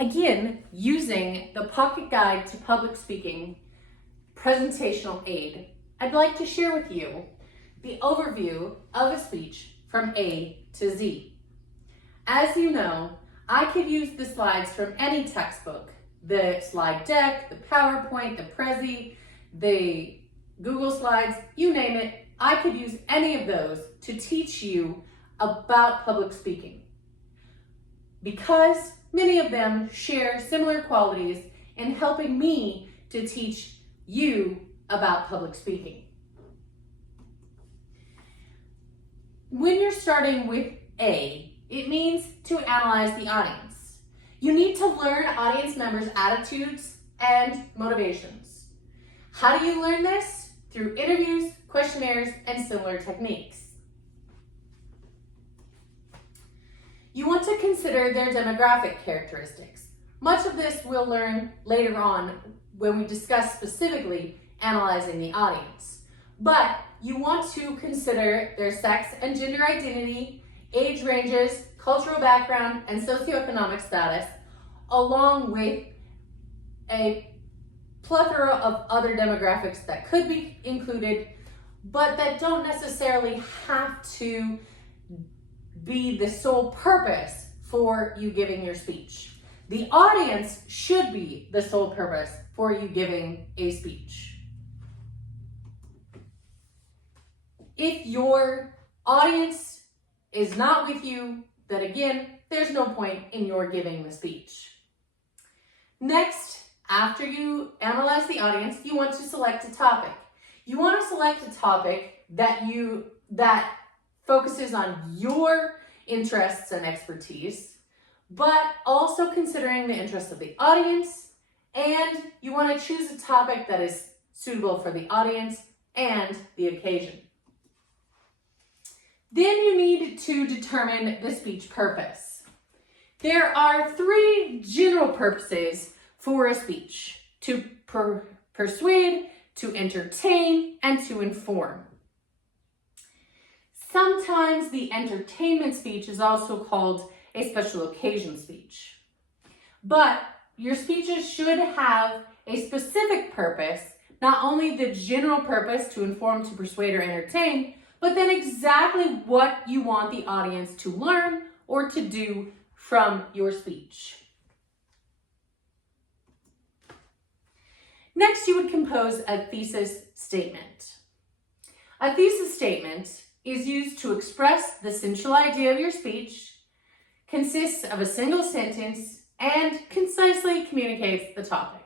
Again, using the Pocket Guide to Public Speaking presentational aid, I'd like to share with you the overview of a speech from A to Z. As you know, I could use the slides from any textbook, the slide deck, the PowerPoint, the Prezi, the Google Slides, you name it. I could use any of those to teach you about public speaking, because many of them share similar qualities in helping me to teach you about public speaking. When you're starting with A, it means to analyze the audience. You need to learn audience members' attitudes and motivations. How do you learn this? Through interviews, questionnaires, and similar techniques. You want to consider their demographic characteristics. Much of this we'll learn later on when we discuss specifically analyzing the audience. But you want to consider their sex and gender identity, age ranges, cultural background, and socioeconomic status, along with a plethora of other demographics that could be included, but that don't necessarily have to be the sole purpose for you giving your speech. The audience should be the sole purpose for you giving a speech. If your audience is not with you, then again, there's no point in your giving the speech. Next, after you analyze the audience, you want to select a topic. You want to select a topic that focuses on your interests and expertise, but also considering the interests of the audience, and you want to choose a topic that is suitable for the audience and the occasion. Then you need to determine the speech purpose. There are three general purposes for a speech: to persuade, to entertain, and to inform. Sometimes the entertainment speech is also called a special occasion speech. But your speeches should have a specific purpose, not only the general purpose to inform, to persuade, or entertain, but then exactly what you want the audience to learn or to do from your speech. Next, you would compose a thesis statement. A thesis statement is used to express the central idea of your speech, consists of a single sentence, and concisely communicates the topic.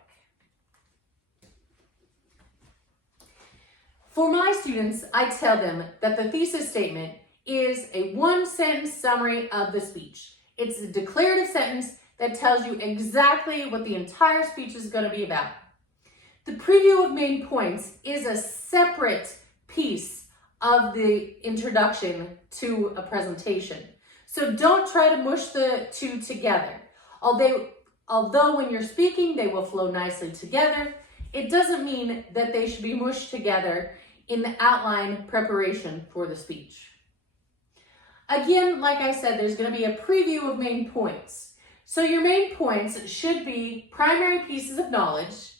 For my students, I tell them that the thesis statement is a one-sentence summary of the speech. It's a declarative sentence that tells you exactly what the entire speech is going to be about. The preview of main points is a separate piece of the introduction to a presentation. So don't try to mush the two together. Although when you're speaking, they will flow nicely together, it doesn't mean that they should be mushed together in the outline preparation for the speech. Again, like I said, there's going to be a preview of main points. So your main points should be primary pieces of knowledge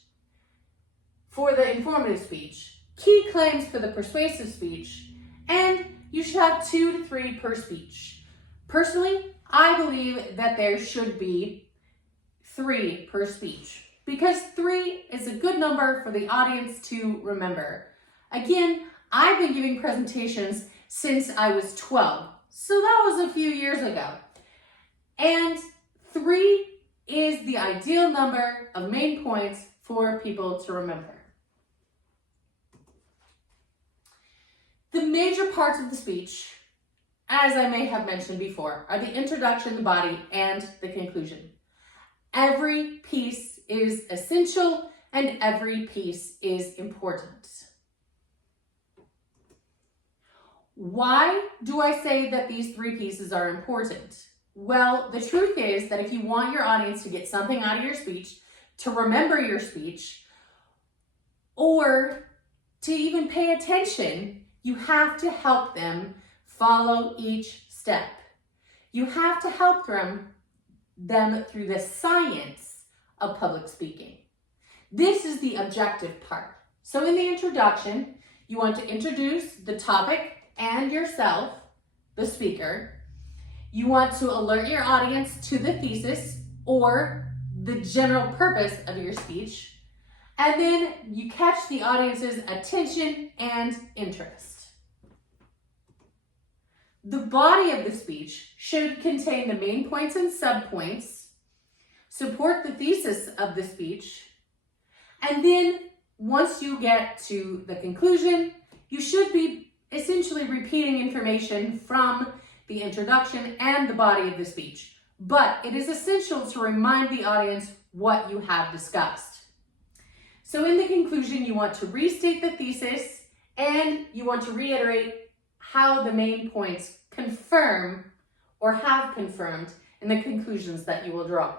for the informative speech, key claims for the persuasive speech, and you should have 2 to 3 per speech. Personally, I believe that there should be 3 per speech, because 3 is a good number for the audience to remember. Again, I've been giving presentations since I was 12, so that was a few years ago. And 3 is the ideal number of main points for people to remember. The major parts of the speech, as I may have mentioned before, are the introduction, the body, and the conclusion. Every piece is essential and every piece is important. Why do I say that these 3 pieces are important? Well, the truth is that if you want your audience to get something out of your speech, to remember your speech, or to even pay attention, you have to help them follow each step. You have to help them them through the science of public speaking. This is the objective part. So in the introduction, you want to introduce the topic and yourself, the speaker. You want to alert your audience to the thesis or the general purpose of your speech. And then you catch the audience's attention and interest. The body of the speech should contain the main points and subpoints, support the thesis of the speech, and then once you get to the conclusion, you should be essentially repeating information from the introduction and the body of the speech. But it is essential to remind the audience what you have discussed. So in the conclusion, you want to restate the thesis and you want to reiterate how the main points confirm or have confirmed in the conclusions that you will draw.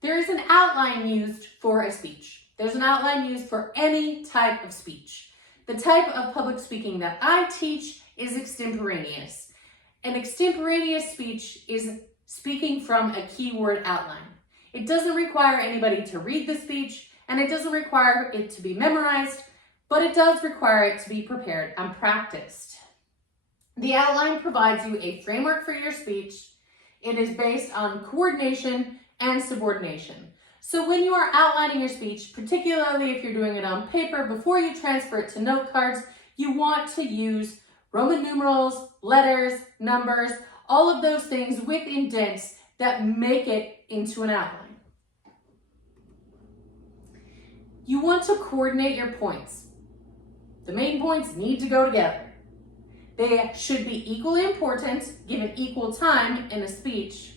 There is an outline used for a speech. There's an outline used for any type of speech. The type of public speaking that I teach is extemporaneous. An extemporaneous speech is speaking from a keyword outline. It doesn't require anybody to read the speech, and it doesn't require it to be memorized, but it does require it to be prepared and practiced. The outline provides you a framework for your speech. It is based on coordination and subordination. So when you are outlining your speech, particularly if you're doing it on paper, before you transfer it to note cards, you want to use Roman numerals, letters, numbers, all of those things with indents that make it into an outline. You want to coordinate your points. The main points need to go together. They should be equally important, given equal time in a speech,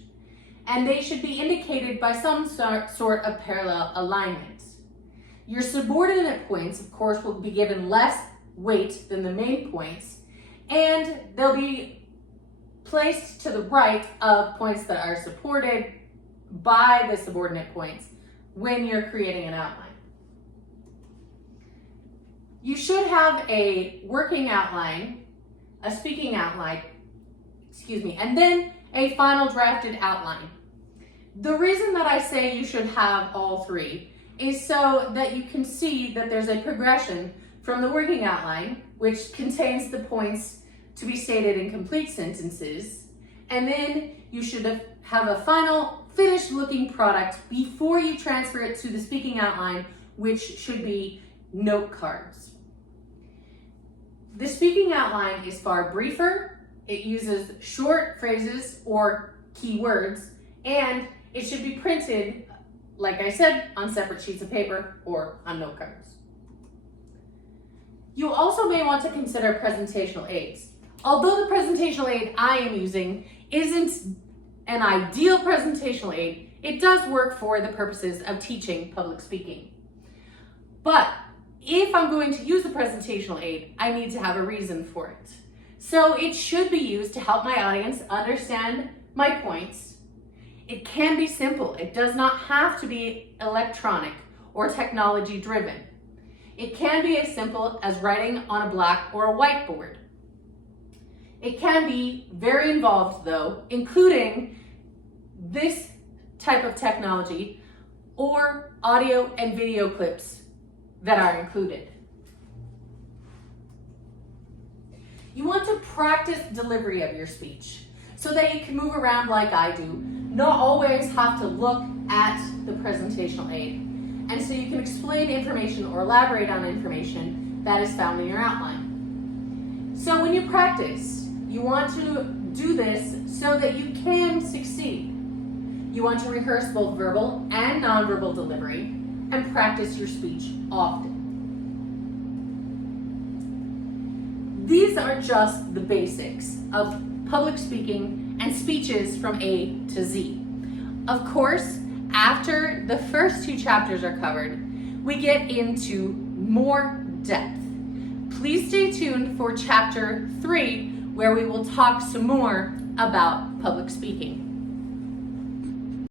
and they should be indicated by some sort of parallel alignment. Your subordinate points, of course, will be given less weight than the main points, and they'll be placed to the right of points that are supported by the subordinate points when you're creating an outline. You should have a working outline, a speaking outline, and then a final drafted outline. The reason that I say you should have all three is so that you can see that there's a progression from the working outline, which contains the points to be stated in complete sentences, and then you should have a final finished looking product before you transfer it to the speaking outline, which should be note cards. The speaking outline is far briefer. It uses short phrases or keywords, and it should be printed, like I said, on separate sheets of paper or on note cards. You also may want to consider presentational aids. Although the presentational aid I am using isn't an ideal presentational aid, it does work for the purposes of teaching public speaking. But if I'm going to use a presentational aid, I need to have a reason for it. So it should be used to help my audience understand my points. It can be simple. It does not have to be electronic or technology driven. It can be as simple as writing on a black or a whiteboard. It can be very involved though, including this type of technology or audio and video clips that are included. You want to practice delivery of your speech so that you can move around like I do, not always have to look at the presentational aid, and so you can explain information or elaborate on information that is found in your outline. So when you practice, you want to do this so that you can succeed. You want to rehearse both verbal and nonverbal delivery and practice your speech often. These are just the basics of public speaking and speeches from A to Z. Of course, after the first two chapters are covered, we get into more depth. Please stay tuned for chapter 3, where we will talk some more about public speaking.